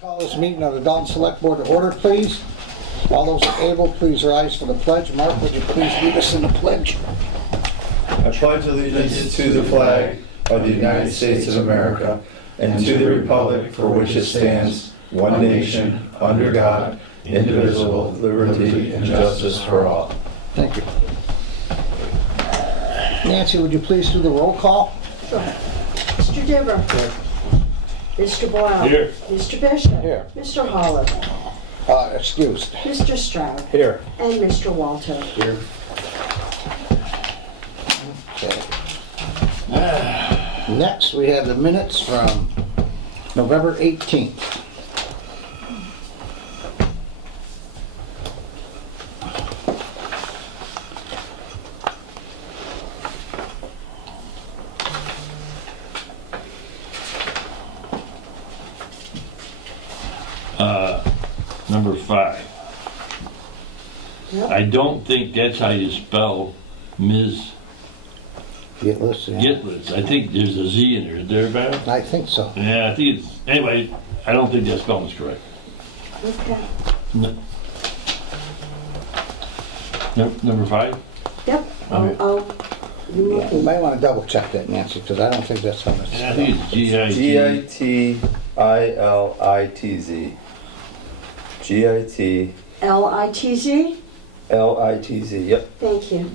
Call this meeting of the Dalton Selectboard to order, please. All those able, please rise for the pledge. Mark, would you please lead us in the pledge? I pledge allegiance to the flag of the United States of America and to the republic for which it stands, one nation, under God, indivisible, liberty and justice for all. Thank you. Nancy, would you please do the roll call? Sure. Mr. Dever. Here. Mr. Boyle. Here. Mr. Bishop. Here. Mr. Holland. Excused. Mr. Stroud. Here. And Mr. Walter. Here. Okay. Next, we have the minutes from November 18th. Number 5. Yep. I don't think that's how you spell Ms. Gitless, yeah. Gitlitz. I think there's a Z in there. Is there, Val? I think so. Yeah, I think it's... Anyway, I don't think that spelling's correct. Okay. Number 5? Yep. Okay. I'll you Yeah, you looking. might want to double check that, Nancy, because I don't think that's how it's Yeah, I spelled. think it's G-I-T. G-I-T-I-L-I-T-Z. G-I-T-L-I-T-Z, L-I-T-Z? yep. Thank you.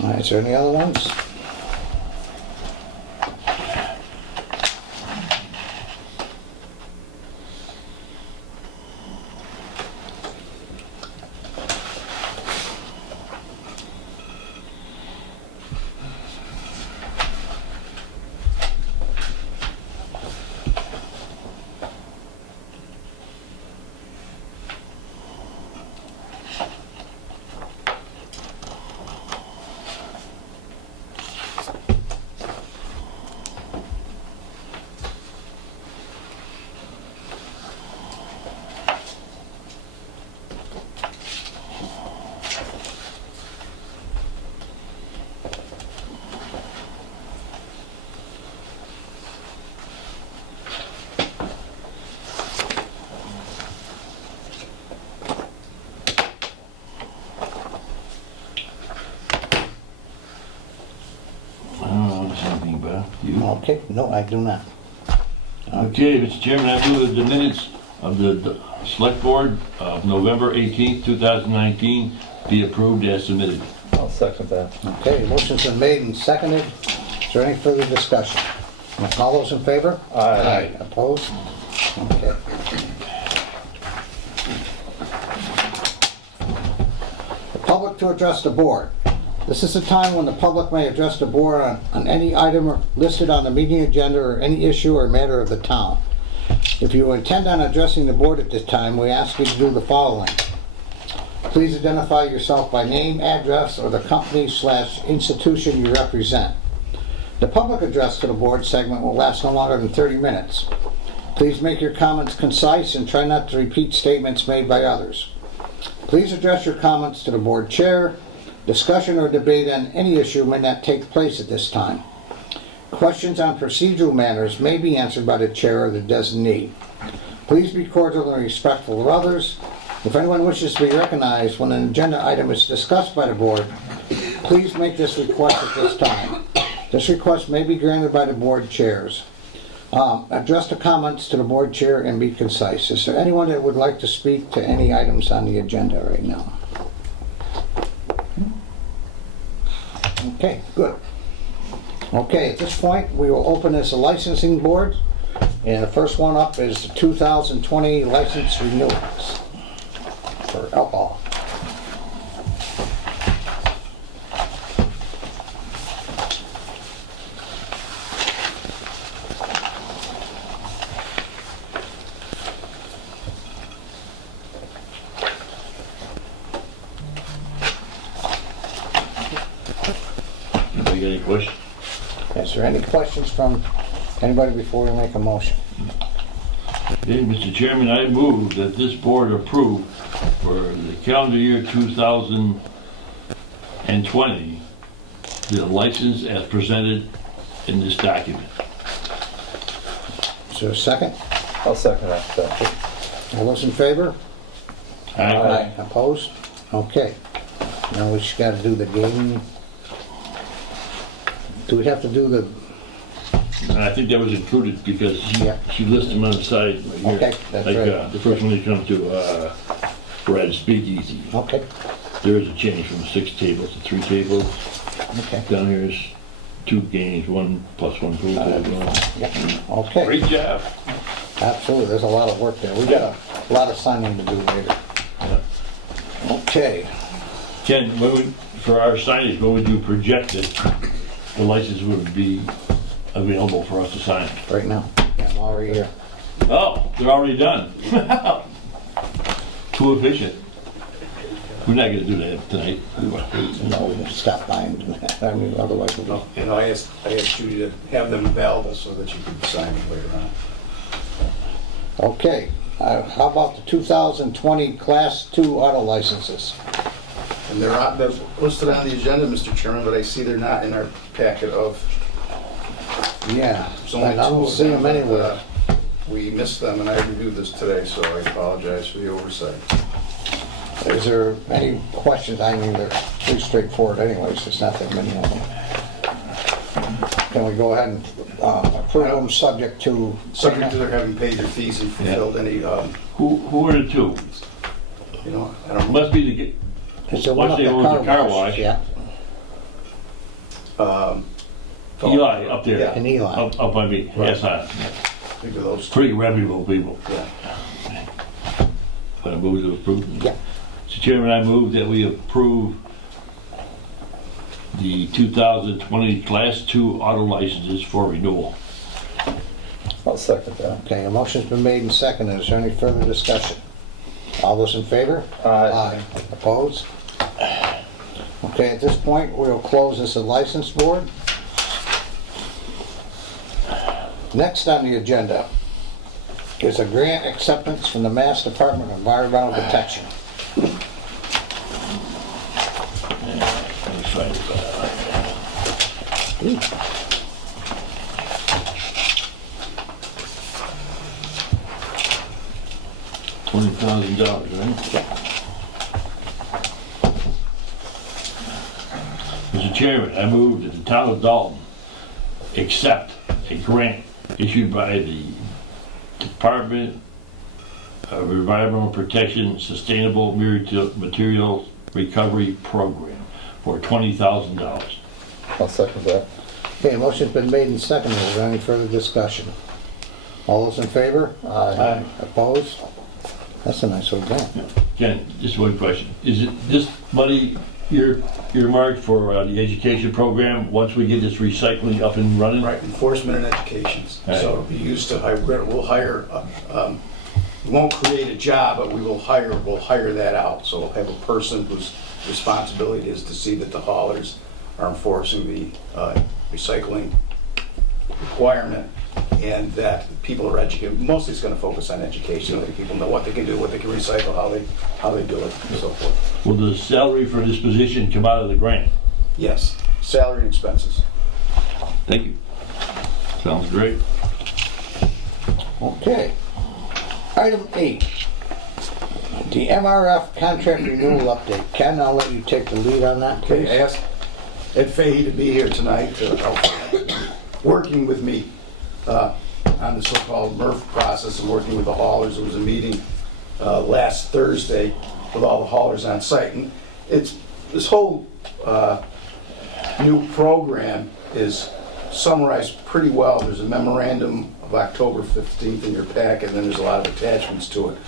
All right, is there any other ones? I don't know anything about you. Okay, no, I do not. Okay, Mr. Chairman, I move that the minutes of the Select Board of November 18th, 2019 be approved as submitted. I'll second that. Okay, the motion's been made and seconded. Is there any further discussion? All those in favor? Aye. Opposed? Okay. The public to address the board. This is a time when the public may address the board on any item listed on the meeting agenda or any issue or matter of the town. If you intend on addressing the board at this time, we ask you to do the following. Please identify yourself by name, address, or the company/institution you represent. The public address to the board segment will last no longer than 30 minutes. Please make your comments concise and try not to repeat statements made by others. Please address your comments to the board chair. Discussion or debate on any issue may not take place at this time. Questions on procedural matters may be answered by the chair or the designee. Please be cordial and respectful of others. If anyone wishes to be recognized when an agenda item is discussed by the board, please make this request at this time. This request may be granted by the board chairs. Address the comments to the board chair and be concise. Is there anyone that would like to speak to any items on the agenda right now? Okay, good. Okay, at this point, we will open as a licensing board. And the first one up is the 2020 license renewals for alcohol. Anybody got any questions? Is there any questions from anybody before we make a motion? Okay, Mr. Chairman, I move that this board approve for the calendar year 2020 the license as presented in this document. Is there a second? I'll second that. All those in favor? Aye. Opposed? Okay. Now we just gotta do the gaming. Do we have to do the, And I think that was included because Yeah. she listed them on the side right here. Okay, that's Like, right. the first one they come to, Red Speakeasy. okay, There is a change from 6 tables to 3 tables. okay. Down here is 2 games, 1 plus 1 pool table. Yep, okay, Great job. absolutely, there's a lot of work there. We got a lot of signing to do later. Okay, Ken, for our signage, when would you project that the license would be available for us to sign? right now, yeah, I'm already here. Oh, they're already done. Too efficient. We're not gonna do that tonight. No, we can stop buying, I mean, otherwise we'll be. And I asked Judy to have them available so that you could sign it later on. Okay, how about the 2020 Class 2 auto licenses? And they're listed on the agenda, Mr. Chairman, but I see they're not in our packet of, Yeah, there's only I two don't of see them but, anywhere. We missed them, and I reviewed this today, so I apologize for the oversight. Is there any questions? I mean, they're pretty straightforward anyways, there's not that many of them. Can we go ahead and approve them subject to? Subject to their having paid their fees and fulfilled any, Who are the 2? you know, I don't, Must be the, Is there one What's up the the one with the car wash? Yeah, Eli up there. Yeah. and Eli. Up by me. Yes, I. think of those two. Pretty reputable people. Yeah. But I move to approve. Yeah. Mr. Chairman, I move that we approve the 2020 Class 2 auto licenses for renewal. I'll second that. Okay, a motion's been made and seconded. Is there any further discussion? All those in favor? Aye. Opposed? Okay, at this point, we'll close this license board. Next on the agenda is a grant acceptance from the Mass Department of Environmental Protection. Let me find it. $20,000, right? Mr. Chairman, I move that the town of Dalton accept a grant issued by the Department of Environmental Protection Sustainable Materials Recovery Program for $20,000. I'll second that. Okay, a motion's been made and seconded. Is there any further discussion? All those in favor? Aye. Opposed? That's a nice little grant. Ken, just one question. Is it this money earmarked for the education program once we get this recycling up and running? Right, enforcement and education. Right. So it'll be used to, we'll hire, we won't create a job, but we'll hire that out. So we'll have a person whose responsibility is to see that the haulers are enforcing the recycling requirement and that people are educated. Mostly it's gonna focus on education, letting people know what they can do, what they can recycle, how they do it, and so forth. Will the salary for this position come out of the grant? Yes, salary and expenses. Thank you. Sounds great. Okay. Item 8, the MRF contract renewal update. Ken, I'll let you take the lead on that, Okay, please. I asked Ed Fahey to be here tonight to help working with me on the so-called MRF process and working with the haulers. There was a meeting last Thursday with all the haulers on site. And this whole new program is summarized pretty well. There's a memorandum of October 15th in your packet, and then there's a lot of attachments to it.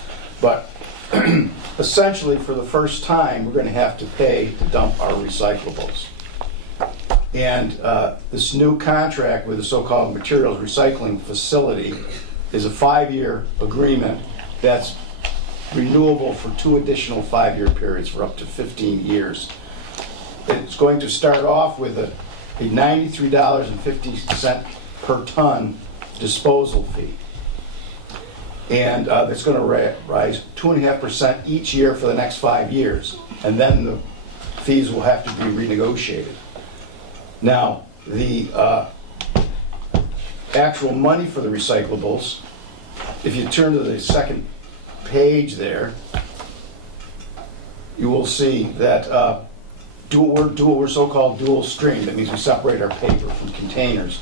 But essentially, for the first time, we're going to have to pay to dump our recyclables. And this new contract with the so-called materials recycling facility is a 5-year agreement that's renewable for 2 additional 5-year periods for up to 15 years. It's going to start off with a $93.50 per ton disposal fee. And that's going to rise 2.5% each year for the next 5 years. And then the fees will have to be renegotiated. Now, the actual money for the recyclables, if you turn to the second page there, you will see that we're so-called dual stream. That means we separate our paper from containers.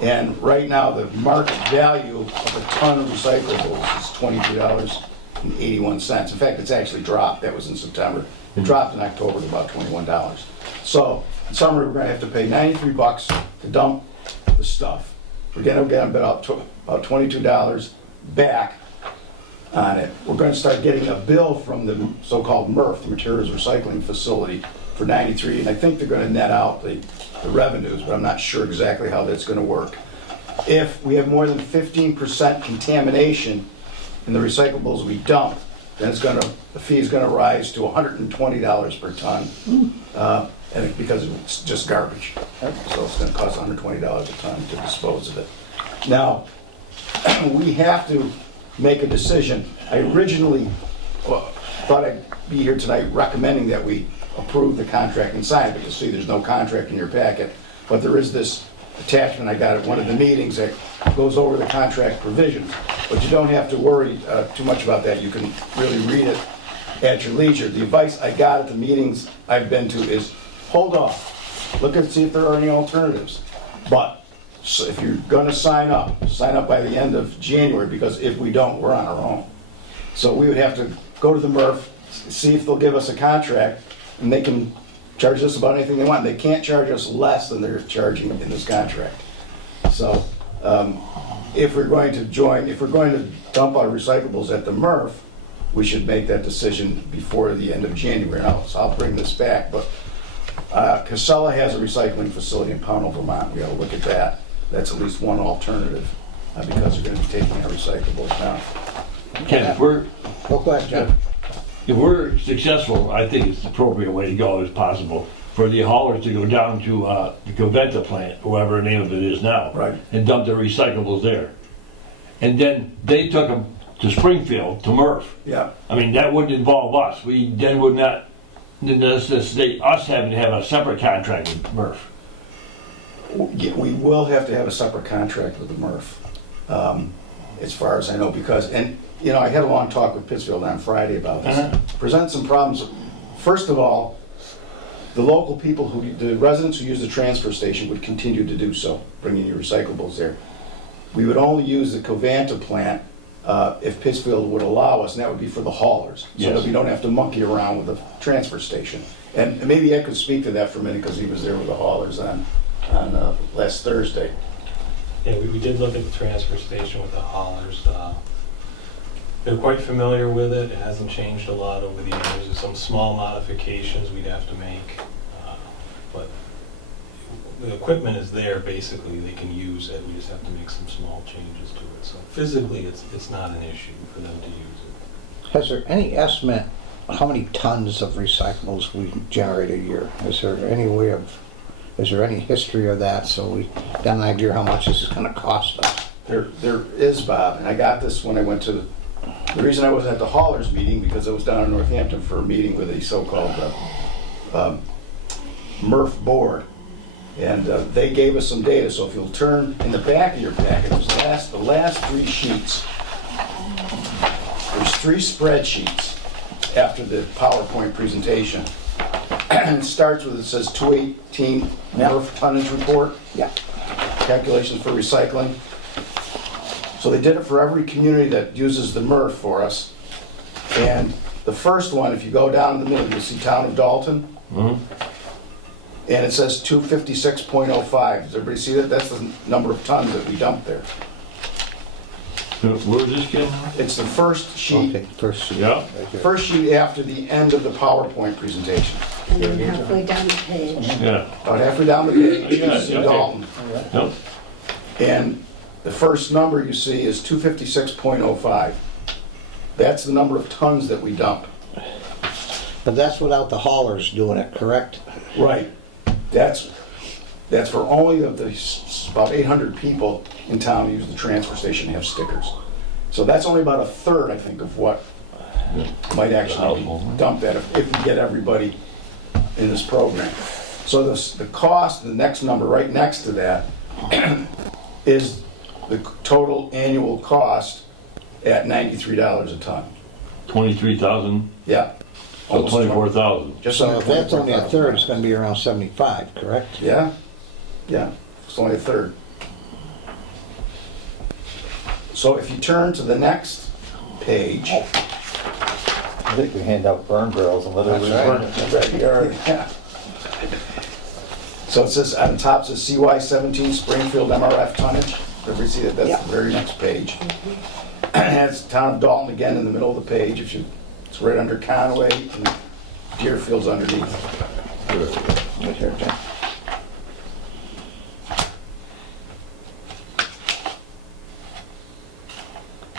And right now, the market value of a ton of recyclables is $22.81. In fact, it's actually dropped. That was in September. It dropped in October to about $21. So in summary, we're going to have to pay $93 to dump the stuff. We're going to get about $22 back on it. We're going to start getting a bill from the so-called MRF, the Materials Recycling Facility, for $93, and I think they're going to net out the revenues, but I'm not sure exactly how that's going to work. If we have more than 15% contamination in the recyclables we dump, then the fee is going to rise to $120 per ton, and because it's just garbage. So it's going to cost $120 a ton to dispose of it. Now, we have to make a decision. I originally thought I'd be here tonight recommending that we approve the contract and sign it, but you'll see there's no contract in your packet. But there is this attachment I got at one of the meetings that goes over the contract provisions. But you don't have to worry too much about that. You can really read it at your leisure. The advice I got at the meetings I've been to is hold off. Look and see if there are any alternatives. But so if you're going to sign up by the end of January, because if we don't, we're on our own. So we would have to go to the MRF, see if they'll give us a contract, and they can charge us about anything they want. They can't charge us less than they're charging in this contract. So if we're going to dump our recyclables at the MRF, we should make that decision before the end of January. So I'll bring this back, but Casella has a recycling facility in Pownell, Vermont. We gotta look at that. That's at least one alternative, because we're gonna be taking our recyclables now. Ken, if we're, Go ahead, Jeff. if we're successful, I think it's the appropriate way to go as possible for the haulers to go down to the Coventa plant, whoever the name of it is now. Right. And dump their recyclables there. And then they took them to Springfield, to MRF. Yeah. I mean, that wouldn't involve us. We then would not necessitate us having to have a separate contract with MRF. We will have to have a separate contract with the MRF, as far as I know, because, and I had a long talk with Pittsfield on Friday about this. Present some problems. First of all, the local people the residents who use the transfer station would continue to do so, bringing your recyclables there. We would only use the Covanta plant if Pittsfield would allow us, and that would be for the haulers, so that we don't have to monkey around with the transfer station. And maybe Ed could speak to that for a minute, because he was there with the haulers on last Thursday. Yeah, we did look at the transfer station with the haulers. They're quite familiar with it. It hasn't changed a lot over the years. There's some small modifications we'd have to make, but the equipment is there. Basically, they can use it. We just have to make some small changes to it. So physically, it's not an issue for them to use it. Has there any estimate how many tons of recyclables we generate a year? Is there any history of that, so we got an idea how much this is going to cost us? There is, Bob, and I got this when I went to the reason I wasn't at the haulers meeting, because I was down in Northampton for a meeting with a so-called MRF board, and they gave us some data. So if you'll turn in the back of your packet, there's the last three sheets. There's three spreadsheets after the PowerPoint presentation. And it starts with, it says 218 MRF tonnage report. Yeah. Calculations for recycling. So they did it for every community that uses the MRF for us. And the first one, if you go down in the middle, you'll see town of Dalton. Mm-hmm. And it says 256.05. Does everybody see that? That's the number of tons that we dump there. Where is this, Ken? It's the first sheet. Okay, first sheet. Yeah. Right here. First sheet after the end of the PowerPoint presentation. And then halfway down the page. Yeah. About halfway down the page, Yeah, you see okay. Dalton. Yep. And the first number you see is 256.05. That's the number of tons that we dump. But that's without the haulers doing it, correct? Right. That's for only of the about 800 people in town who use the transfer station and have stickers. So that's only about a third, I think, of what might actually be dumped at if we get everybody in this program. So the cost, the next number right next to that, is the total annual cost at $93 a ton. 23,000, Yeah. so Almost 24,000. Just So under if that's only a third, it's 24,000. gonna be around 75, correct? Yeah, yeah, it's only a third. So if you turn to the next page. I think we hand out burn barrels and literally That's right. burn it in the backyard. Yeah. So it says, on the top, it says CY 17 Springfield MRF tonnage. Everybody see that? That's the very next page. And it's town of Dalton again in the middle of the page. It's right under Conway and Deerfield's underneath. Right here, Jim.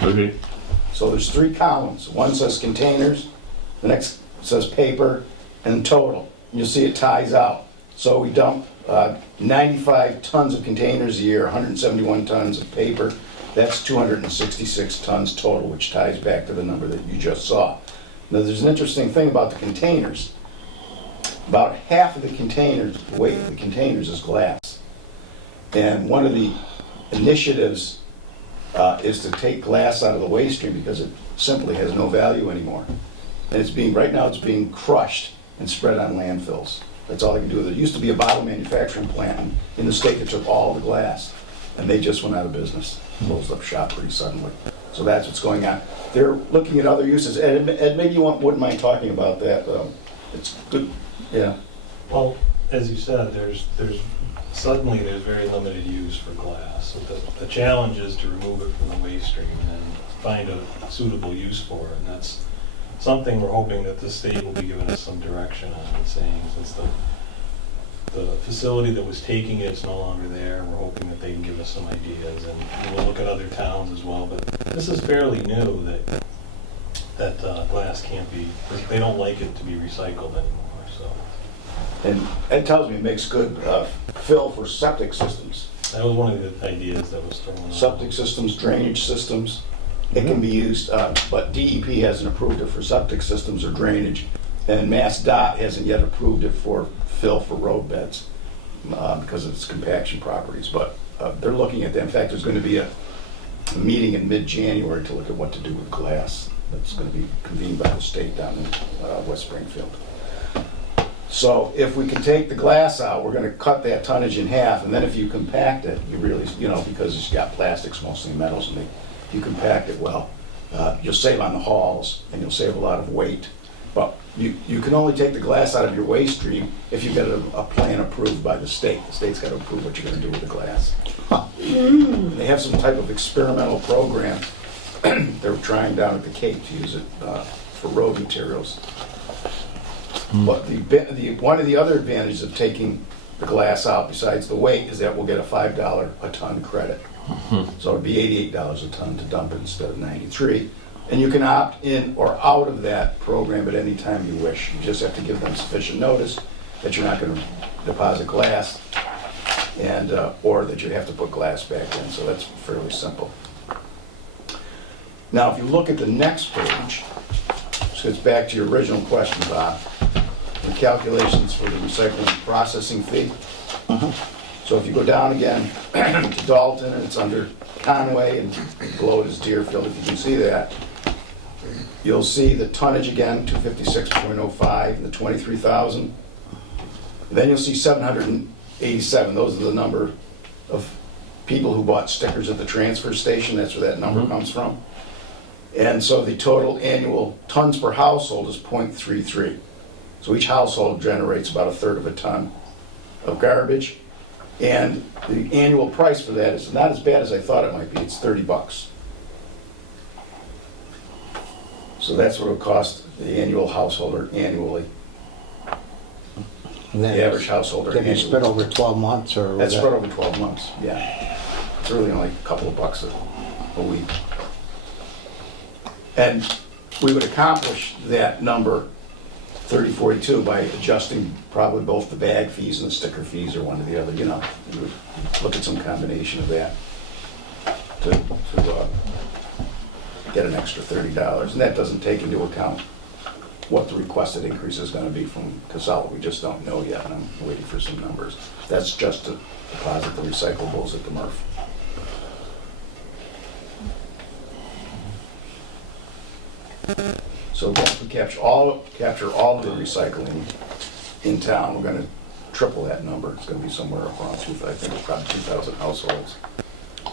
Okay, So there's 3 columns. One says containers, the next says paper, and total. You'll see it ties out. So we dump 95 tons of containers a year, 171 tons of paper. That's 266 tons total, which ties back to the number that you just saw. Now, there's an interesting thing about the containers. About half of the containers, the weight of the containers is glass. And one of the initiatives is to take glass out of the waste stream because it simply has no value anymore. And right now it's being crushed and spread on landfills. That's all they can do with it. There used to be a bottle manufacturing plant in the state that took all the glass, and they just went out of business, closed up shop pretty suddenly. So that's what's going on. They're looking at other uses. Ed, maybe you wouldn't mind talking about that. It's good, yeah. Well, as you said, there's suddenly very limited use for glass. So the challenge is to remove it from the waste stream and find a suitable use for it. And that's something we're hoping that the state will be giving us some direction on, and saying since the facility that was taking it is no longer there, we're hoping that they can give us some ideas. And we'll look at other towns as well. But this is fairly new that glass can't be, they don't like it to be recycled anymore, so. And Ed tells me it makes good fill for septic systems. That was one of the ideas that was thrown out. Septic systems, drainage systems, it can be used, but DEP hasn't approved it for septic systems or drainage, and Mass DOT hasn't yet approved it for fill for road beds because of its compaction properties, but they're looking at that. In fact, there's going to be a meeting in mid-January to look at what to do with glass. That's going to be convened by the state down in West Springfield. So if we can take the glass out, we're going to cut that tonnage in half, and then if you compact it, you really, because it's got plastics, mostly metals, and if you compact it well, you'll save on the hauls, and you'll save a lot of weight. But you can only take the glass out of your waste stream if you get a plan approved by the state. The state's got to approve what you're going to do with the glass. And they have some type of experimental program they're trying down at the Cape to use it for road materials. But one of the other advantages of taking the glass out, besides the weight, is that we'll get a $5 a ton credit. So it'd be $88 a ton to dump it instead of $93. And you can opt in or out of that program at any time you wish. You just have to give them sufficient notice that you're not going to deposit glass, and or that you have to put glass back in. So that's fairly simple. Now, if you look at the next page, so it's back to your original question, Bob, the calculations for the recycling processing fee. So if you go down again to Dalton, and it's under Conway, and below it is Deerfield, if you can see that, you'll see the tonnage again, 256.05, and the 23,000. Then you'll see 787. Those are the number of people who bought stickers at the transfer station. That's where that number comes from. And so the total annual tons per household is 0.33. So each household generates about a third of a ton of garbage. And the annual price for that is not as bad as I thought it might be. It's $30. So that's what it would cost the annual householder annually. And then The average householder Can be annually. spread over 12 months or? That's spread over 12 months, yeah. It's really only a couple of bucks a week. And we would accomplish that number, 3042, by adjusting probably both the bag fees and the sticker fees, or one or the other, We would look at some combination of that to get an extra $30. And that doesn't take into account what the requested increase is going to be from Casella. We just don't know yet, and I'm waiting for some numbers. That's just to deposit the recyclables at the MRF. So once we capture all of the recycling in town, we're gonna triple that number. It's gonna be somewhere around I think it's probably 2,000 households.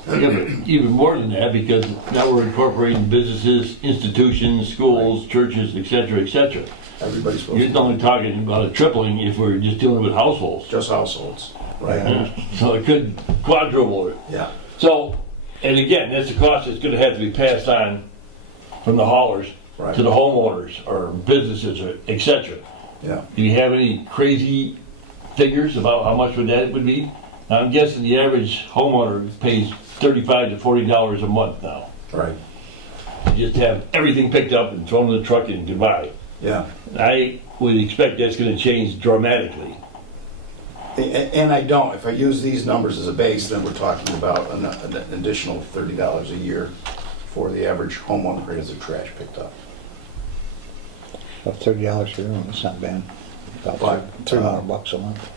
Yeah, but even more than that, because now we're incorporating businesses, institutions, schools, churches, et cetera, et cetera. Everybody's supposed You're to, only talking about a tripling if we're just dealing with households. just households, right? Yeah. So it could quadruple it. Yeah, So, and again, that's a cost that's gonna have to be passed on from the haulers right, to the homeowners or businesses or et cetera. yeah. Do you have any crazy figures about how much that would be? Now, I'm guessing the average homeowner pays $35 to $40 a month now. Right, To just have everything picked up and thrown in the truck and goodbye. yeah. I would expect that's gonna change dramatically. And I don't, if I use these numbers as a base, then we're talking about an additional $30 a year for the average homeowner who has their trash picked up. About $30 for room, that's not bad. About But, $300 a month.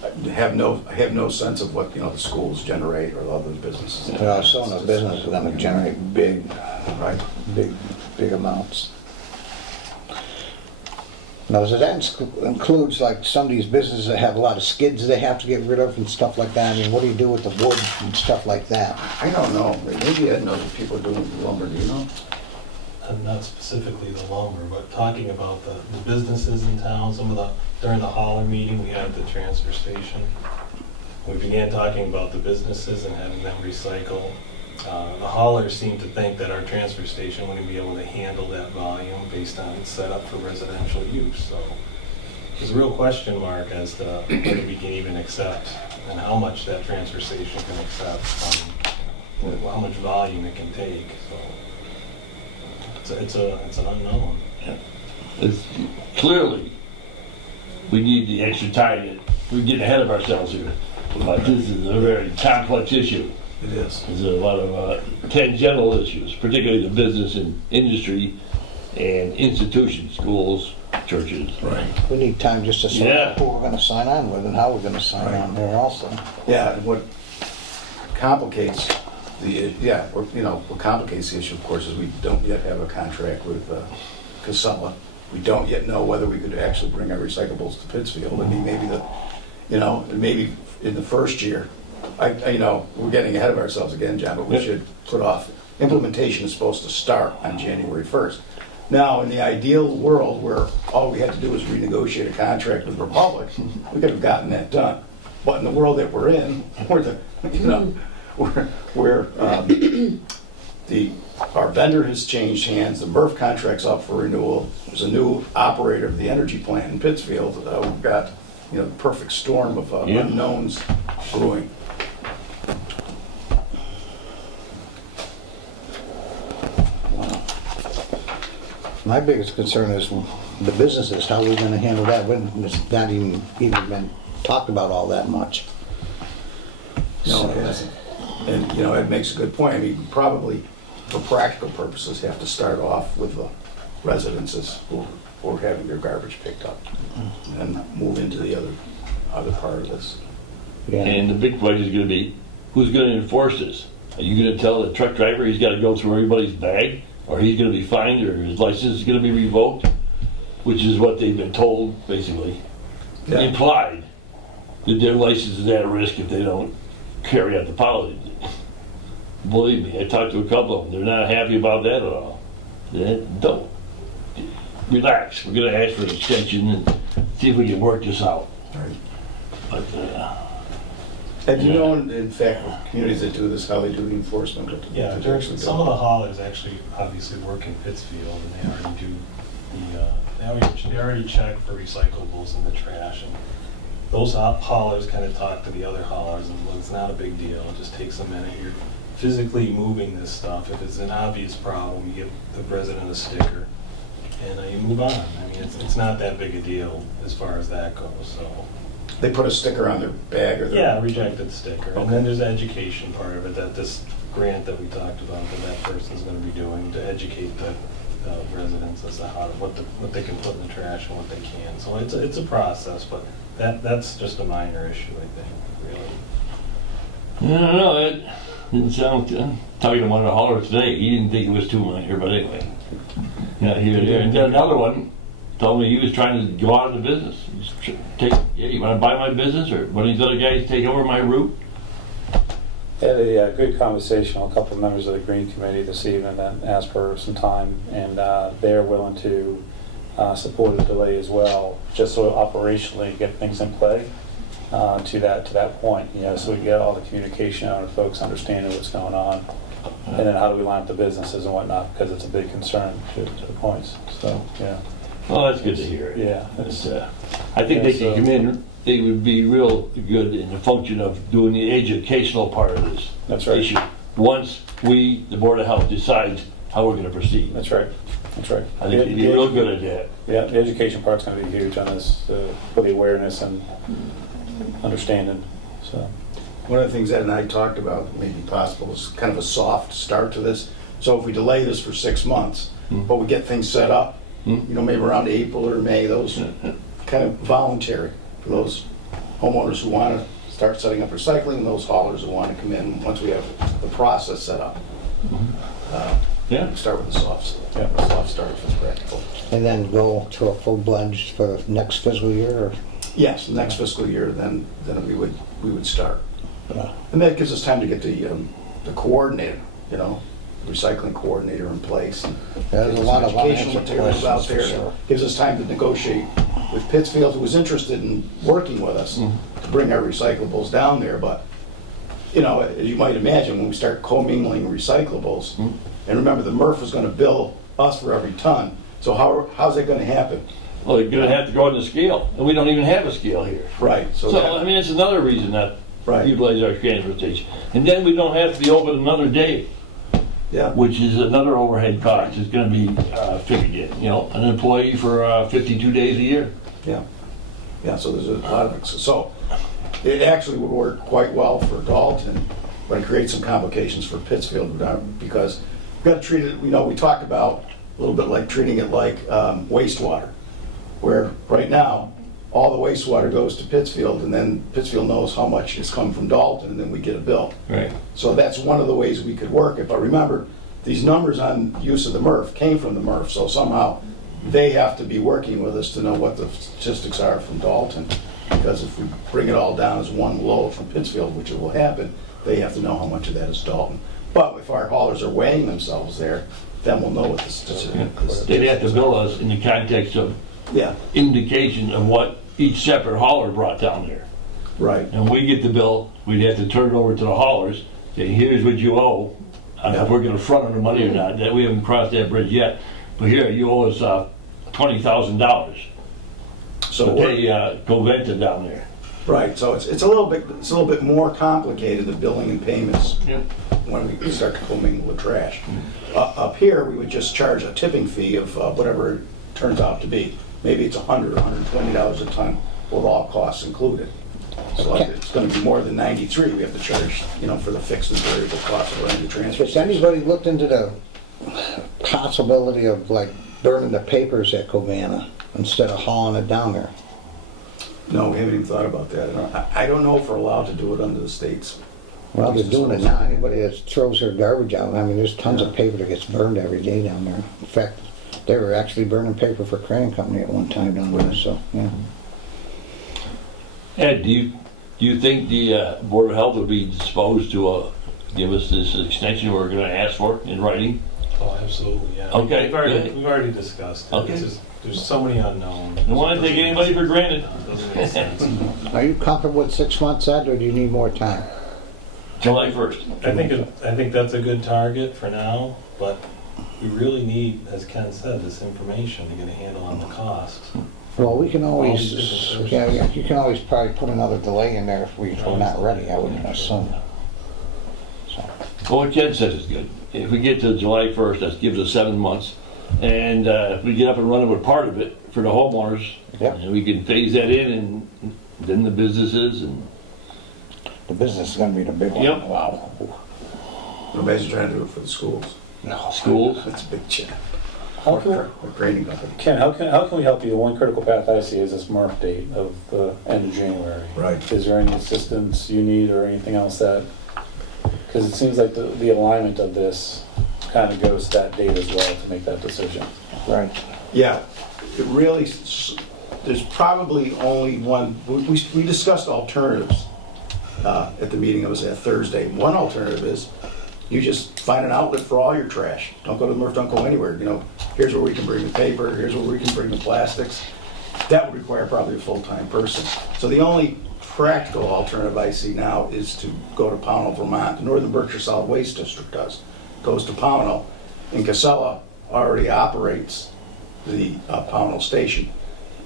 I have no sense of what, the schools generate or other businesses. Well, some of the businesses are gonna generate big Right, amounts. Now, does that includes like some of these businesses that have a lot of skids they have to get rid of and stuff like that? I mean, what do you do with the wood and stuff like that? I don't know, maybe Ed knows what people are doing with lumber, do you know? And not specifically the lumber, but talking about the businesses in town, during the hauler meeting we had at the transfer station, we began talking about the businesses and having them recycle. The haulers seemed to think that our transfer station wouldn't be able to handle that volume based on its setup for residential use, so there's a real question mark as to whether we can even accept and how much that transfer station can accept, how much volume it can take, so it's an unknown. It's clearly, we need the extra time. We're getting ahead of ourselves here. But this is a very complex issue. It is. There's a lot of tangential issues, particularly the business and industry and institutions, schools, churches. Right. We need time just to sort Yeah. out who we're gonna sign on with and how we're gonna sign on there also. Yeah, and what complicates what complicates the issue, of course, is we don't yet have a contract with Casella. We don't yet know whether we could actually bring our recyclables to Pittsfield. I mean, maybe in the first year, we're getting ahead of ourselves again, John, but we should put off. Implementation is supposed to start on January 1st. Now, in the ideal world where all we had to do was renegotiate a contract with Republic, we could have gotten that done. But in the world that we're in, our vendor has changed hands, the MRF contract's up for renewal, there's a new operator of the energy plant in Pittsfield, we've got, the perfect storm of unknowns brewing. My biggest concern is the businesses, how are we gonna handle that when it's not even been talked about all that much? No, it hasn't. And, Ed makes a good point. I mean, probably, for practical purposes, have to start off with the residences who are having their garbage picked up and move into the other part of this. Yeah. And the big question is gonna be, who's gonna enforce this? Are you gonna tell the truck driver he's gotta go through everybody's bag? Or he's gonna be fined, or his license is gonna be revoked? Which is what they've been told, basically. Yeah. Implied that their license is at risk if they don't carry out the policy. Believe me, I talked to a couple of them, they're not happy about that at all. Don't. Relax, we're gonna ask for an extension and see if we can work this out. Right. But, And in fact, with communities that do this, how they do the enforcement? Yeah, some of the haulers actually obviously work in Pittsfield, and they already do they already check for recyclables in the trash, and those haulers kind of talk to the other haulers, and it's not a big deal, it just takes a minute. You're physically moving this stuff. If it's an obvious problem, you give the resident a sticker, and you move on. I mean, it's not that big a deal as far as that goes, so. They put a sticker on their bag or their... Yeah, rejected sticker. And then there's the education part of it, that this grant that we talked about, that person's gonna be doing to educate the residents as to what they can put in the trash and what they can. So it's a process, but that's just a minor issue, I think, really. I don't know, Didn't sound, talking to one of the haulers today, he didn't think it was too minor, but anyway. Yeah, here, there. And then another one told me he was trying to go out of the business. You wanna buy my business, or one of these other guys take over my route? Had a good conversation with a couple of members of the Green Committee this evening that asked for some time, and they're willing to support a delay as well, just so operationally get things in play to that point, so we get all the communication out and folks understanding what's going on, and then how do we line up the businesses and whatnot, because it's a big concern to the points, so, yeah. Well, that's good to hear. Yeah. It's, I think they can come in, they would be real good in the function of doing the educational part of this That's right. issue. Once we, the Board of Health, decides how we're gonna proceed. That's right, that's right. I think they'd be real good at that. Yeah, the education part's gonna be huge on this, for the awareness and understanding, so. One of the things Ed and I talked about, that may be possible, is kind of a soft start to this. So if we delay this for 6 months, but we get things set up, maybe around April or May, those kind of voluntary for those homeowners who want to start setting up recycling, and those haulers who want to come in once we have the process set up. Yeah. Start with a soft start if it's practical. And then go to a full-fledged for the next fiscal year, or? Yes, next fiscal year, then we would start. And that gives us time to get the coordinator, recycling coordinator in place. And There's a get lot some of educational unanswered materials out questions, there. for sure. Gives us time to negotiate with Pittsfield, who was interested in working with us to bring our recyclables down there. But, as you might imagine, when we start commingling recyclables, and remember, the MRF was going to bill us for every ton. So how's that going to happen? Well, you're gonna have to go on the scale, and we don't even have a scale here. Right. So, I mean, it's another reason not Right. utilize our transfer station. And then we don't have to be open another day, Yeah. which is another overhead cost. It's gonna be figured in, an employee for 52 days a year. Yeah, yeah, so there's a lot of, so it actually would work quite well for Dalton, but it creates some complications for Pittsfield, because we've got to treat it, we talked about a little bit like treating it like wastewater, where right now, all the wastewater goes to Pittsfield, and then Pittsfield knows how much has come from Dalton, and then we get a bill. Right. So that's one of the ways we could work it, but remember, these numbers on use of the MRF came from the MRF, so somehow they have to be working with us to know what the statistics are from Dalton, because if we bring it all down as one load from Pittsfield, which it will happen, they have to know how much of that is Dalton. But if our haulers are weighing themselves there, then we'll know what the statistics. They'd have to bill us in the context of Yeah, indication of what each separate hauler brought down there. right, And we get the bill, we'd have to turn it over to the haulers, say, here's what you owe. I don't know if we're gonna front on the money or not, that we haven't crossed that bridge yet. But here, you owe us $20,000 so to we're- pay Coventa down there. right, so it's a little bit more complicated, the billing and payments, Yep. when we start to commingle with trash. Up here, we would just charge a tipping fee of whatever it turns out to be. Maybe it's $100, $120 a ton, with all costs included. So if it's gonna be more than 93, we have to charge, for the fixed and variable costs of running the transfer Has station. anybody looked into the possibility of like burning the papers at Covanta instead of hauling it down there? No, we haven't even thought about that. I don't know if we're allowed to do it under the states. Well, they're doing it now. Anybody that throws their garbage out, I mean, there's tons of paper that gets burned every day down there. In fact, they were actually burning paper for Crane Company at one time down there, so, yeah. Ed, do you think the Board of Health would be disposed to give us this extension we're gonna ask for in writing? Oh, absolutely, yeah. Okay, We've already discussed it. Okay. It's just, there's so many unknowns. I don't wanna take anybody for granted. It doesn't make sense. Are you comfortable with 6 months, Ed, or do you need more time? July 1st. I think that's a good target for now, but we really need, as Ken said, this information to get a handle on the costs. Well, we can always, All these different yeah, you can always probably put another delay in there if we're not ready, I wouldn't assume. So, Well, what Ken says is good. If we get to July 1st, that gives us 7 months. And if we get up and running with part of it for the homeowners, Yep. and we can phase that in, and then the businesses, and the business is gonna be the big one. Yep. Wow. Imagine trying to do it for the schools. No. schools. That's a big challenge. How Or can, grading company. Ken, how can we help you? One critical path I see is this MRF date of the end of January. Right. Is there any assistance you need or anything else that Because it seems like the alignment of this kind of goes to that date as well to make that decision. Right. Yeah, it really, there's probably only one, we discussed alternatives at the meeting that was at Thursday. One alternative is you just find an outlet for all your trash. Don't go to Murph, don't go anywhere, you know. Here's where we can bring the paper, here's where we can bring the plastics. That would require probably a full-time person. So the only practical alternative I see now is to go to Pownell, Vermont. The Northern Berkshire Solid Waste District goes to Pownell, and Casella already operates the Pownell station.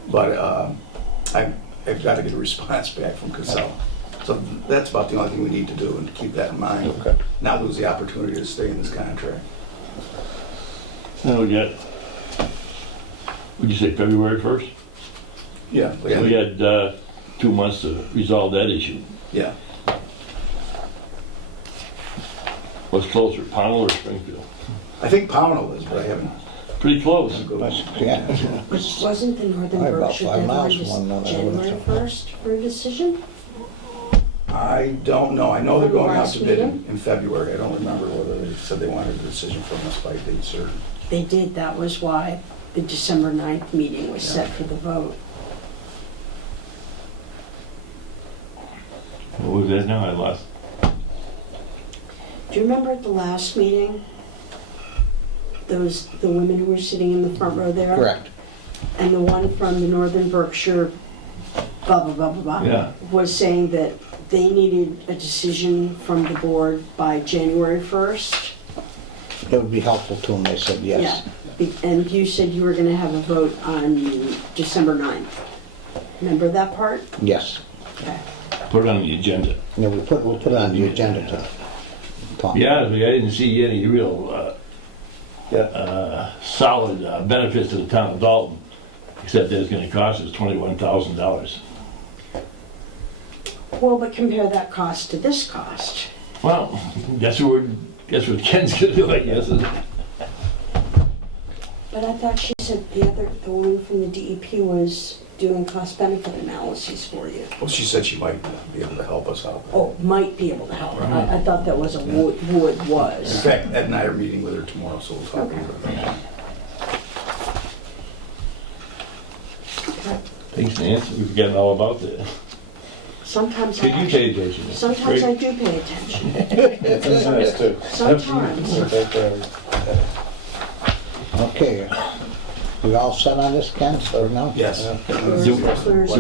But I've got to get a response back from Casella. So that's about the only thing we need to do, and to keep that in mind. Okay. Not lose the opportunity to stay in this contract. Then we got, would you say February 1st? Yeah. We had 2 months to resolve that issue. Yeah. What's closer, Pownell or Springfield? I think Pownell is, but I haven't. Pretty close. Yeah. Wasn't the Northern Probably about Berkshire 5 deadline miles just from one another, January wouldn't you? 1st for a decision? I don't know. I know they're From the going out last to bid meeting? in February. I don't remember whether they said they wanted a decision from us by date certain. They did, that was why the December 9th meeting was set for the vote. What was that now? I lost. Do you remember at the last meeting, the women who were sitting in the front row there? Correct. And the one from the Northern Berkshire, blah, blah, blah, blah, blah, Yeah. was saying that they needed a decision from the board by January 1st? It would be helpful to them, they said yes. Yeah, and you said you were gonna have a vote on December 9th. Remember that part? Yes. Okay. Put it on the agenda. Yeah, we'll put it on the agenda to talk. Yeah, I didn't see any real solid benefits to the town of Dalton, except that it's gonna cost us $21,000. Well, but compare that cost to this cost. Well, guess what Ken's gonna do, I guess. But I thought she said the woman from the DEP was doing cost benefit analyses for you. Well, she said she might be able to help us out. Oh, might be able to help. I thought that was a would In was. fact, Ed and I are meeting with her tomorrow, so we'll talk Okay. about that. Okay. Thanks, Nancy, we've forgotten all about that. Sometimes Did you pay attention? Sometimes I do pay attention. That's nice too. Sometimes. Okay. We all set on this, Ken, or no? Yes. Do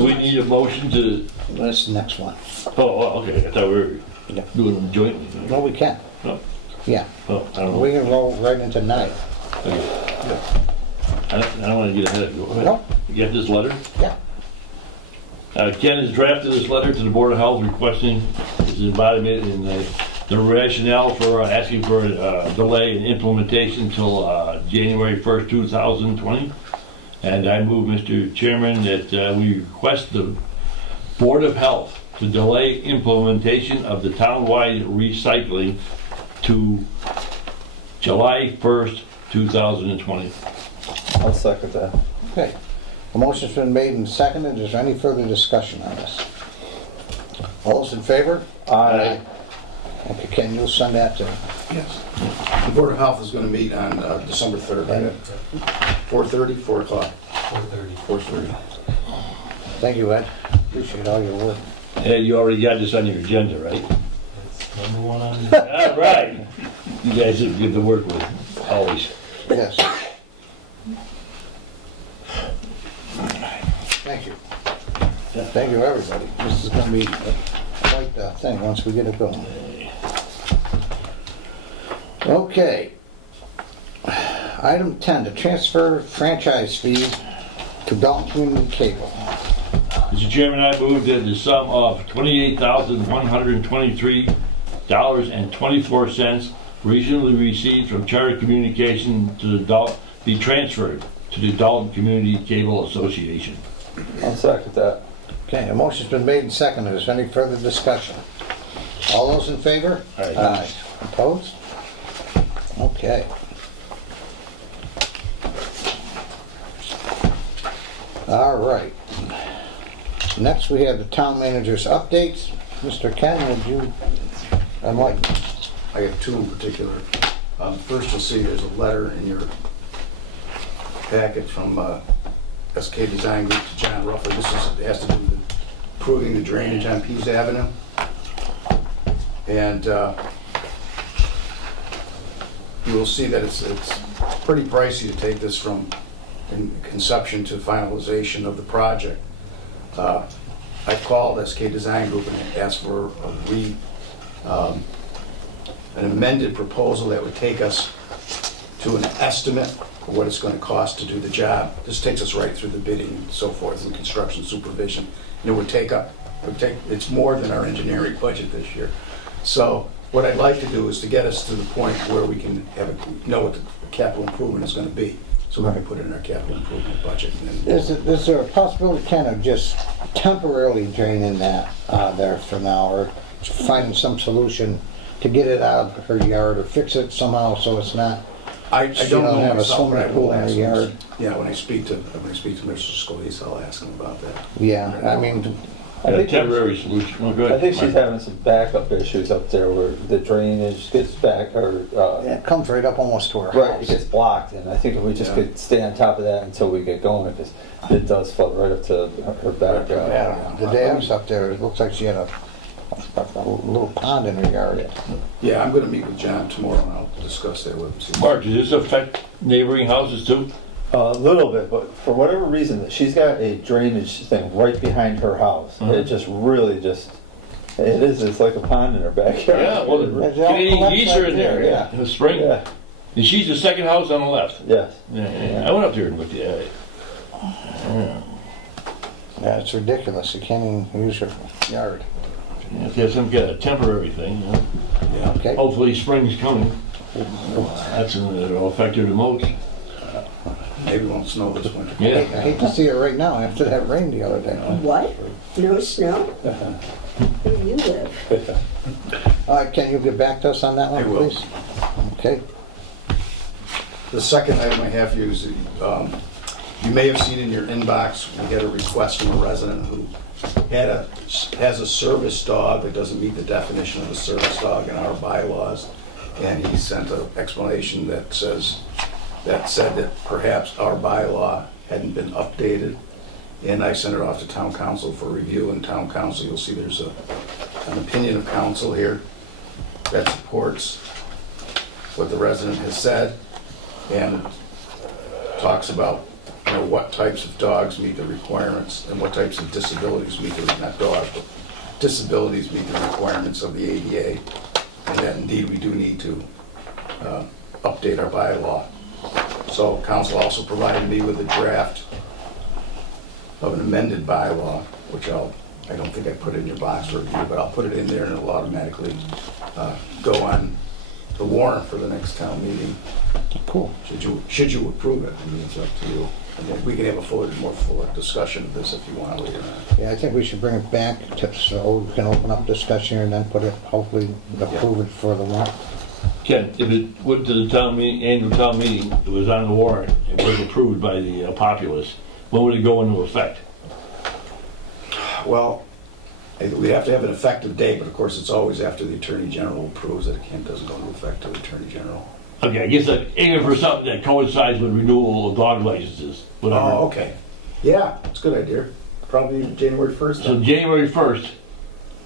we need a motion to, That's the next one. oh, okay, I thought we were Yeah. doing them jointly. No, we can. No. Yeah. Oh, I don't know. We can roll right into 9. Okay. I don't want to get ahead of you. Go ahead. No. You got this letter? Yeah. Ken has drafted this letter to the Board of Health requesting its embodiment in the rationale for asking for a delay in implementation until January 1st, 2020. And I move, Mr. Chairman, that we request the Board of Health to delay implementation of the townwide recycling to July 1st, 2020. I'll second that. Okay. A motion's been made and seconded. Is there any further discussion on this? All those in favor? Aye. Okay, Ken, you'll send that to... Yes. The Board of Health is going to meet on December 3rd, right? 4:30, 4 o'clock. 4:30. 4:30. Thank you, Ed. Appreciate all your work. Yeah, you already got this on your agenda, right? It's number one on. All right. You guys are good to work with, always. Yes. Thank you. Thank you, everybody. This is going to be quite the thing once we get it going. Okay. Item 10, to transfer franchise fees to Dalton Community Cable. Mr. Chairman, I move that the sum of $28,123.24 recently received from Charter Communication to the Dalton be transferred to the Dalton Community Cable Association. I'll second that. Okay, a motion's been made and seconded. Is there any further discussion? All those in favor? Aye. Opposed? Okay. All right. Next, we have the town manager's updates. Mr. Ken, would you enlighten us? I have two in particular. First, you'll see there's a letter in your packet from SK Design Group to John Ruffler. It has to do with improving the drainage on Pease Avenue. And you will see that it's pretty pricey to take this from conception to finalization of the project. I called SK Design Group and asked for an amended proposal that would take us to an estimate of what it's going to cost to do the job. This takes us right through the bidding and so forth and construction supervision. And it's more than our engineering budget this year. So what I'd like to do is to get us to the point where we can know what the capital improvement is going to be. So we can put it in our capital improvement budget. And then Is there a possibility kind of just temporarily draining that there for now, or finding some solution to get it out of her yard or fix it somehow so it's not, I she don't know have a myself, but I swimming pool will in her ask yard? him. Yeah, when I speak to Mr. Scalise, I'll ask him about that. Yeah, I mean, A temporary solution, well, good. I think she's having some backup issues up there where the drainage gets back, or, it comes right up almost to her right, it house. gets blocked, and I think if we just could stay on top of that until we get going, because it does flood right up to her back. Yeah, the day I was up there, it looks like she had a little pond in her yard. Yeah, I'm going to meet with John tomorrow and I'll discuss that with him. Mark, does this affect neighboring houses too? A little bit, but for whatever reason, she's got a drainage thing right behind her house. It just really it's like a pond in her backyard. Yeah, well, the They all Canadian collect geese right are in there, there, in the spring. Yeah, And she's the second house on the left. yes. Yeah. I went up there and looked at it. Yeah, it's ridiculous. You can't even use your yard. If there's some kind of temporary thing, you know. Okay. Hopefully spring's coming. That's it'll affect her the most. Maybe it won't snow this winter. I Yeah. hate to see it right now after that rain the other day. What? No snow? Where do you live? Can you get back to us on that one, I will. please? Okay. The second item I have for you is, you may have seen in your inbox, we get a request from a resident who has a service dog that doesn't meet the definition of a service dog in our bylaws. And he sent an explanation that said that perhaps our bylaw hadn't been updated. And I sent it off to town council for review, and town council, you'll see there's an opinion of council here that supports what the resident has said and talks about, you know, what types of dogs meet the requirements and what types of disabilities meet not dogs, but disabilities meet the requirements of the ADA. And that indeed we do need to update our bylaw. So council also provided me with a draft of an amended bylaw, which I don't think I put in your box for review, but I'll put it in there and it'll automatically go on the warrant for the next town meeting. Cool. Should you approve it? I mean, it's up to you. And then we can have a more fuller discussion of this if you want later on. Yeah, I think we should bring it back so we can open up discussion and then put it, hopefully approve it for the warrant. Ken, if it went to the town meeting, annual town meeting, it was on the warrant, it was approved by the populace, when would it go into effect? Well, we have to have an effective date, but of course it's always after the Attorney General approves it. It doesn't go into effect till the Attorney General. Okay, I guess aiming for something that coincides with renewal of dog licenses, whatever. Oh, okay. Yeah, that's a good idea. Probably January 1st. So January 1st,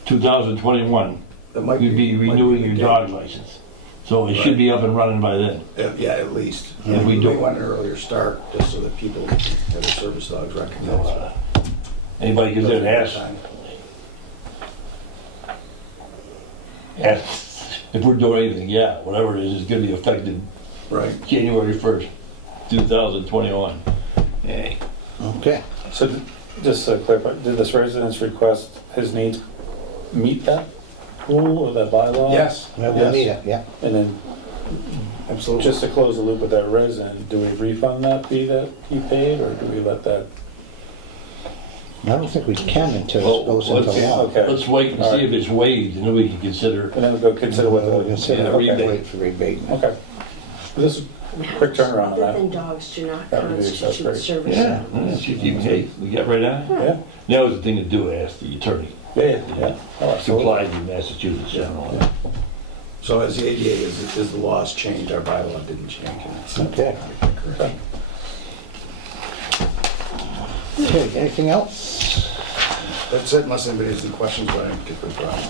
2021, That might you'd be renewing the your date. dog license. So it should be up and running by then. Yeah, at least. If we We do. want an earlier start, just so that people have their service dogs recognized. Anybody can then ask if we're doing anything, yeah, whatever it is gonna be effective Right. January 1st, 2021. Hey. Okay. So just to clarify, did this resident's request, his needs meet that rule or that bylaw? Yes. We'll yes, need it, yeah. And then, Absolutely. just to close the loop with that resident, do we refund that fee that he paid, or do we let that? I don't think we can until Well, it goes into let's- law. Okay. Let's wait and see if it's waived, and then we can consider. And then we'll go consider what We'll the, consider Yeah, it, rebate. wait for rebate. okay. This is quick turnaround on Other that. than dogs do not That would be- that's constitute great. service Yeah, animals. hey, we got right on. Yeah, Now is the thing to do, ask the attorney. yeah. Oh, absolutely. Supplied in Massachusetts and all that. So as the ADA, as the laws change, our bylaw didn't change. And it's- Okay. Okay, anything else? That's it, unless anybody has any questions about any particular problem.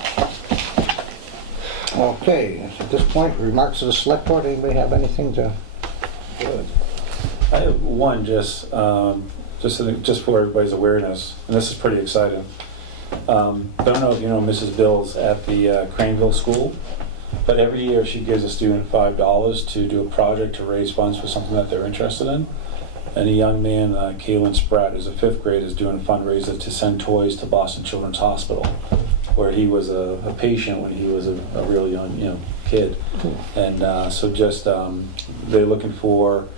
Okay, at this point, remarks of the select board, anybody have anything to? I have one just for everybody's awareness, and this is pretty exciting. I don't know if you know Mrs. Bills at the Craneville School, but every year she gives a student $5 to do a project to raise funds for something that they're interested in. And a young man, Kalen Spratt, who's a 5th grader, is doing a fundraiser to send toys to Boston Children's Hospital, where he was a patient when he was a real young kid. And so just they're looking for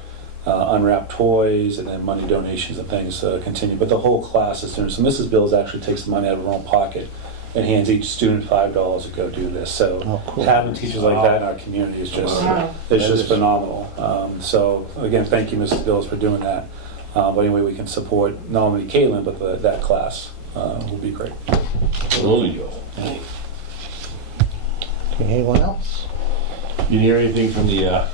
unwrapped toys and then money donations and things to continue. But the whole class is doing. So Mrs. Bills actually takes the money out of her own pocket and hands each student $5 to go do this. So Oh, cool. having teachers like that in our community is just Wow. it's just phenomenal. So again, thank you, Mrs. Bills, for doing that. But anyway, we can support not only Caitlin but that class will be great. There you go. Okay, anyone else? You hear anything from the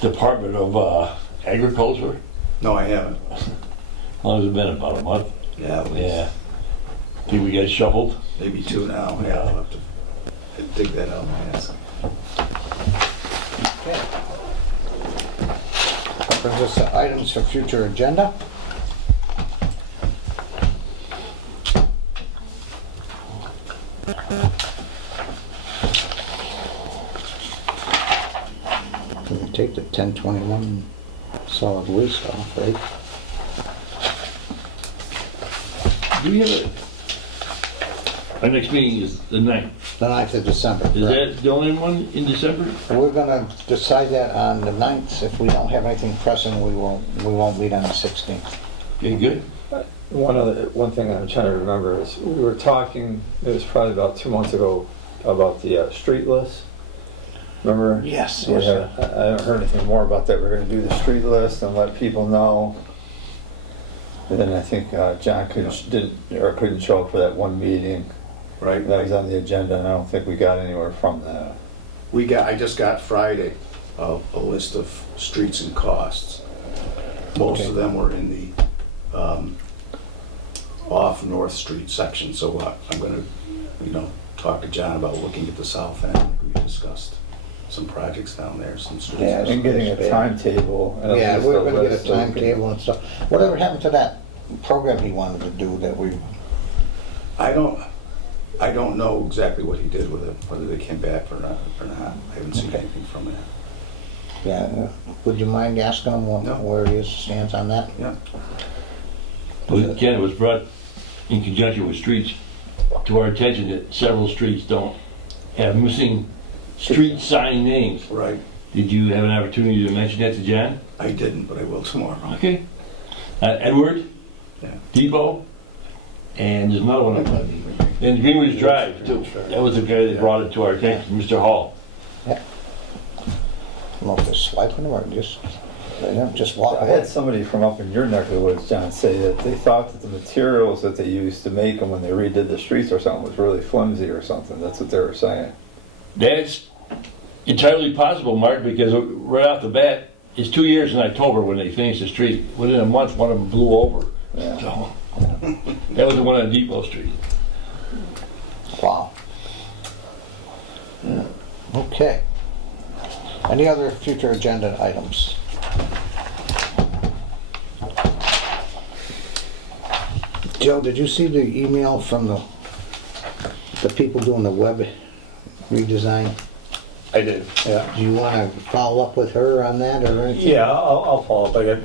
Department of Agriculture? No, I haven't. How long has it been? About a month? Yeah, at least Yeah. Think we get shuffled? maybe 2 now. Yeah, I'll have to dig that out and ask. Okay. Brings us to items for future agenda. We can take the 1021 solid waste off, right? Do we have our next meeting is the 9th. The 9th of December. Is correct. that the only one in December? We're gonna decide that on the 9th. If we don't have anything pressing, we won't meet on the 16th. Okay, good. One thing I'm trying to remember is we were talking, it was probably about 2 months ago, about the street list. Remember? Yes, Yeah, yes. I haven't heard anything more about that. We're gonna do the street list and let people know. And then I think John couldn't show up for that one meeting Right? that was on the agenda, and I don't think we got anywhere from that. I just got Friday a list of streets and costs. Most Okay. of them were in the off North Street section, so I'm gonna, talk to John about looking at the south end. We discussed some projects down there, some streets. Yeah, And getting a timetable. And Yeah, list we're of gonna get a lists so we can- timetable and stuff. Whatever happened to that program he wanted to do that we, I don't know exactly what he did with it, whether they came back or not. I haven't seen Okay. anything from it. yeah, would you mind asking him No. where he stands on that? Yeah. Ken, it was brought in conjunction with streets to our attention that several streets don't have missing street sign names. Right. Did you have an opportunity to mention that to John? I didn't, but I will tomorrow. Okay. Edward, Yeah. Depot, and there's another one. And Greenwich Drive, too. That was the guy that brought it to our attention, Mr. Hall. I don't know if they're swiping them or just, they don't just walk I away. had somebody from up in your neck of the woods, John, say that they thought that the materials that they used to make them when they redid the streets or something was really flimsy or something. That's what they were saying. That's entirely possible, Mark, because right off the bat, it's 2 years in October when they finished the street. Within a month, one of them blew over. Yeah. So, that was the one on Depot Street. Wow. Okay. Any other future agenda items? Joe, did you see the email from the people doing the web redesign? I did, yeah. Do you want to follow up with her on that or anything? Yeah, I'll follow up.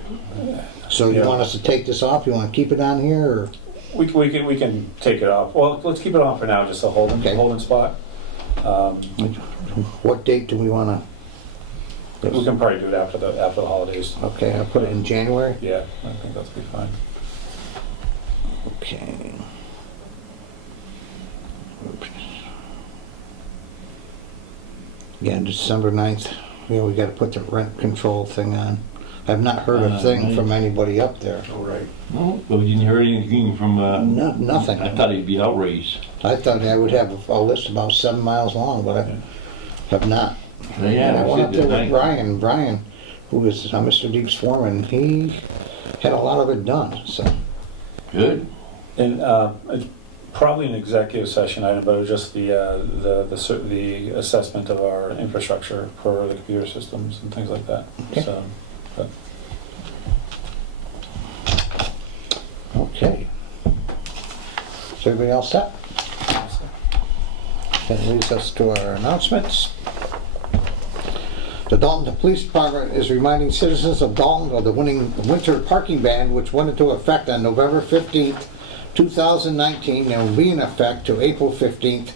So you Yeah. want us to take this off? You want to keep it on here or? We can take it off. Well, let's keep it on for now, just a Okay. holding spot. What date do we want We to? can probably do it after the holidays. Okay, I'll put it in January. Yeah, I think that'll be fine. Okay. Oops. Yeah, December 9th. Yeah, we got to put the rent control thing on. Have not heard a thing from anybody up there. All right. No, but we didn't hear anything from, Nothing. I thought he'd be outraged. I thought I would have a list about 7 miles long, but I have not. And I Yeah, went up there with tonight. Brian, who is Mr. Deep's foreman. He had a lot of it done, so. Good. And it's probably an executive session item, but it was just the assessment of our infrastructure for the computer systems and things like that. Okay. So, but Okay. Is everybody else set? That leads us to our announcements. The Dalton Police Department is reminding citizens of Dalton of the winter parking ban, which went into effect on November 15th, 2019, and will be in effect to April 15th,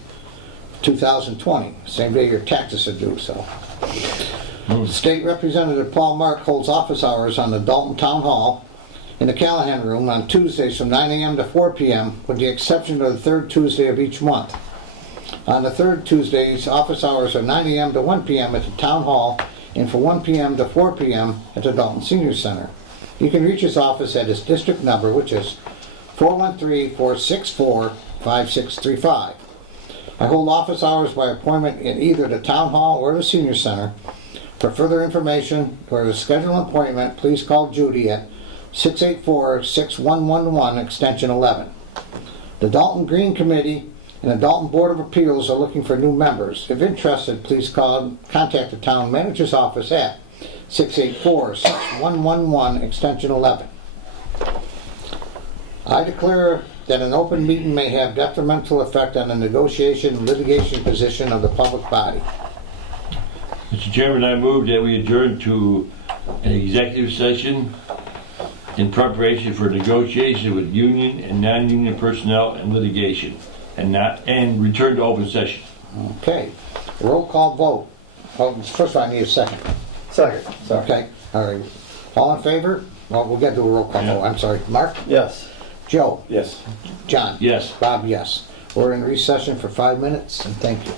2020, same day your taxes are due, so. State Representative Paul Mark holds office hours on the Dalton Town Hall in the Callahan Room on Tuesdays from 9 a.m. to 4 p.m., with the exception of the third Tuesday of each month. On the third Tuesdays, office hours are 9 a.m. to 1 p.m. at the Town Hall and from 1 p.m. to 4 p.m. at the Dalton Senior Center. You can reach his office at his district number, which is 413-464-5635. I hold office hours by appointment in either the Town Hall or the Senior Center. For further information or to schedule an appointment, please call Judy at 684-6111, extension 11. The Dalton Green Committee and the Dalton Board of Appeals are looking for new members. If interested, please contact the town manager's office at 684-6111, extension 11. I declare that an open meeting may have detrimental effect on the negotiation and litigation position of the public body. Mr. Chairman, I move that we adjourn to an executive session in preparation for negotiation with union and non-union personnel and litigation, and return to open session. Okay, roll call vote. Oh, first of all, I need a second. Second. Sorry. Okay, all right. All in favor? Well, we'll get to a roll call vote. I'm sorry. Mark? Yes. Joe? yes. John? Yes. Bob, yes. We're in recession for 5 minutes, and thank you.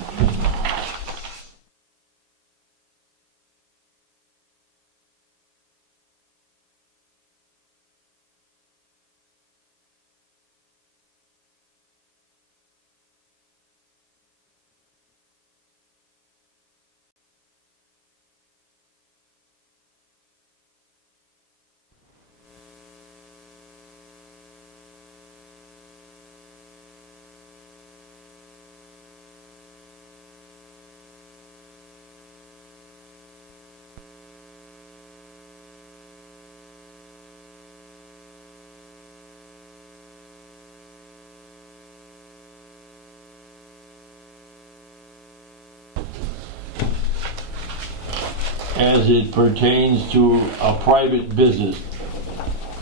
As it pertains to a private business,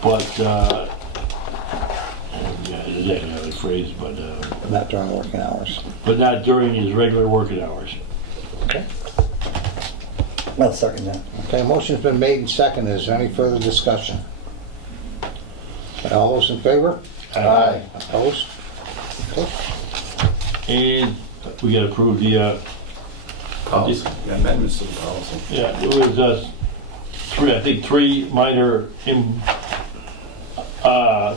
but, yeah, exactly how it's phrased, but Not during working hours. not during his regular working hours. I'll second that. Okay, motion's been made and seconded. Is there any further discussion? All those in favor? Aye. Opposed? Okay. And we got to approve the, Policy, amendments to the policy. yeah, it was three minor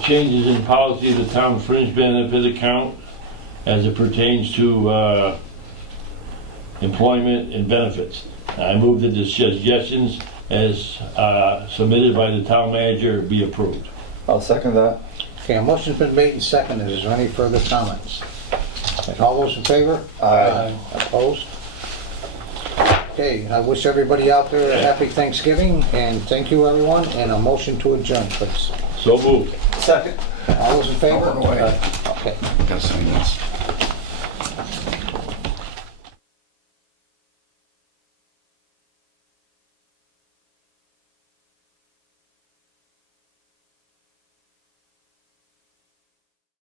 changes in policy of the town fringe benefit account as it pertains to employment and benefits. I move that the suggestions as submitted by the town manager be approved. I'll second that. Okay, a motion's been made and seconded. Is there any further comments? All those in favor? Aye. Opposed? Okay, I wish everybody out there a happy Thanksgiving, and thank you, everyone, and a motion to adjourn, please. So moved. Second. All those in favor? Over and away. Okay. Gotta sign this.